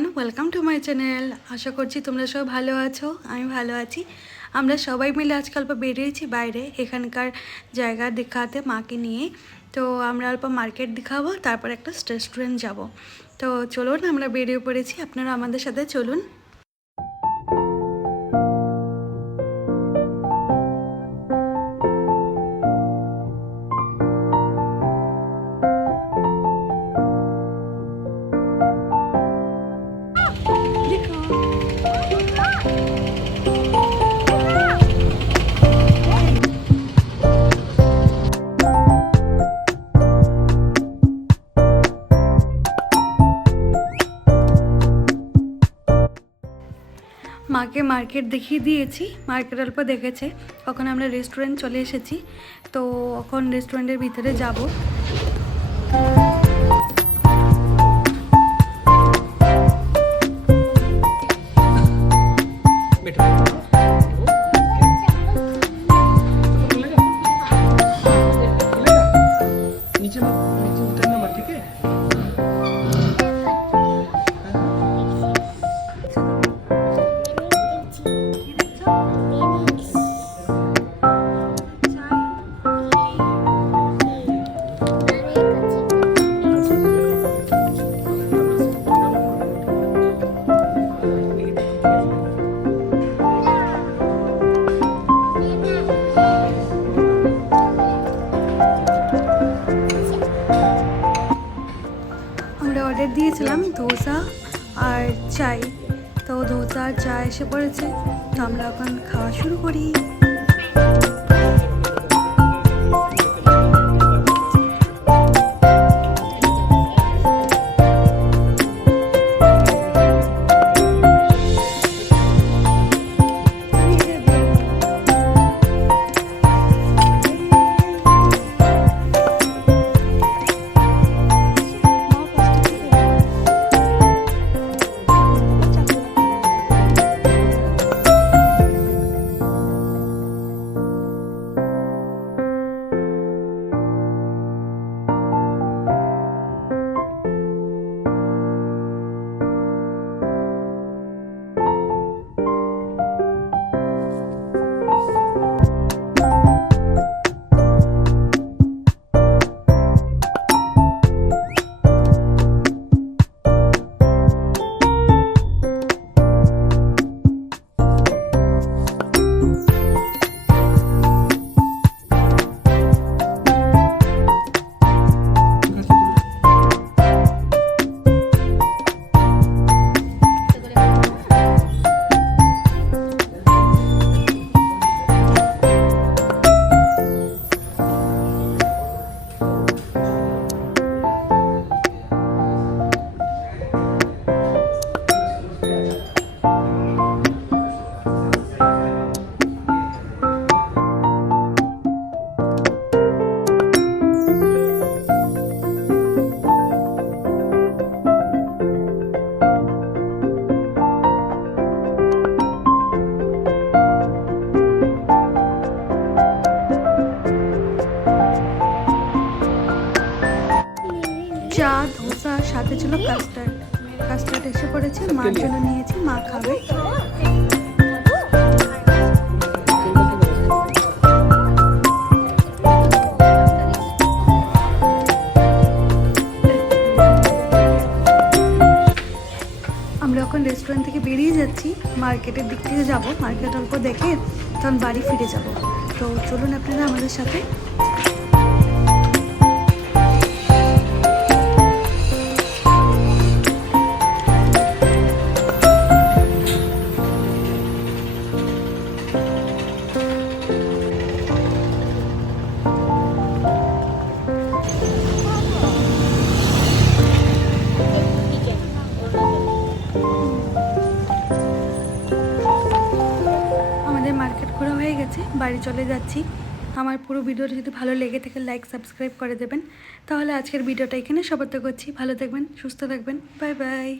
Everyone, welcome to my channel. আশা করছি তোমরা সব ভালো আছো, আমি ভালো আছি। আমরা সবাই মিলে আজকে অল্প বেরিয়েছি বাইরে, এখানকার জায়গা দেখাতে মাকে নিয়ে। তো আমরা অল্প মার্কেট দেখাবো, তারপর একটা রেস্টুরেন্ট যাব। তো চলুন, আমরা বেরিয়ে পড়েছি, আপনারা আমাদের সাথে চলুন। মাকে মার্কেট দেখিয়ে দিয়েছি, মার্কেট অল্প দেখেছে। এখন আমরা রেস্টুরেন্ট চলে এসেছি, তো এখন রেস্টুরেন্টের ভিতরে যাব। আমরা অর্ডার দিয়েছিলাম ধোসা আর চাই, তো ধোসা আর চা এসে পড়েছে, তো আমরা এখন খাওয়া শুরু করি। চা, ধোসা, সাথে ছিল কাস্টার্ড। কাস্টার্ড এসে পড়েছে, মার জন্য নিয়েছি, মা খাবে। আমরা এখন রেস্টুরেন্ট থেকে বেরিয়ে যাচ্ছি, মার্কেটের দিক থেকে যাব। মার্কেট অল্প দেখে তখন বাড়ি ফিরে যাব। তো চলুন আপনারা আমাদের সাথে। মার্কেট ঘোরা হয়ে গেছে, বাড়ি চলে যাচ্ছি। আমার পুরো ভিডিওটা যদি ভালো লেগে থাকে লাইক সাবস্ক্রাইব করে দেবেন। তাহলে আজকের ভিডিওটা এখানে সমাপ্ত করছি। ভালো থাকবেন, সুস্থ থাকবেন, বাই বাই।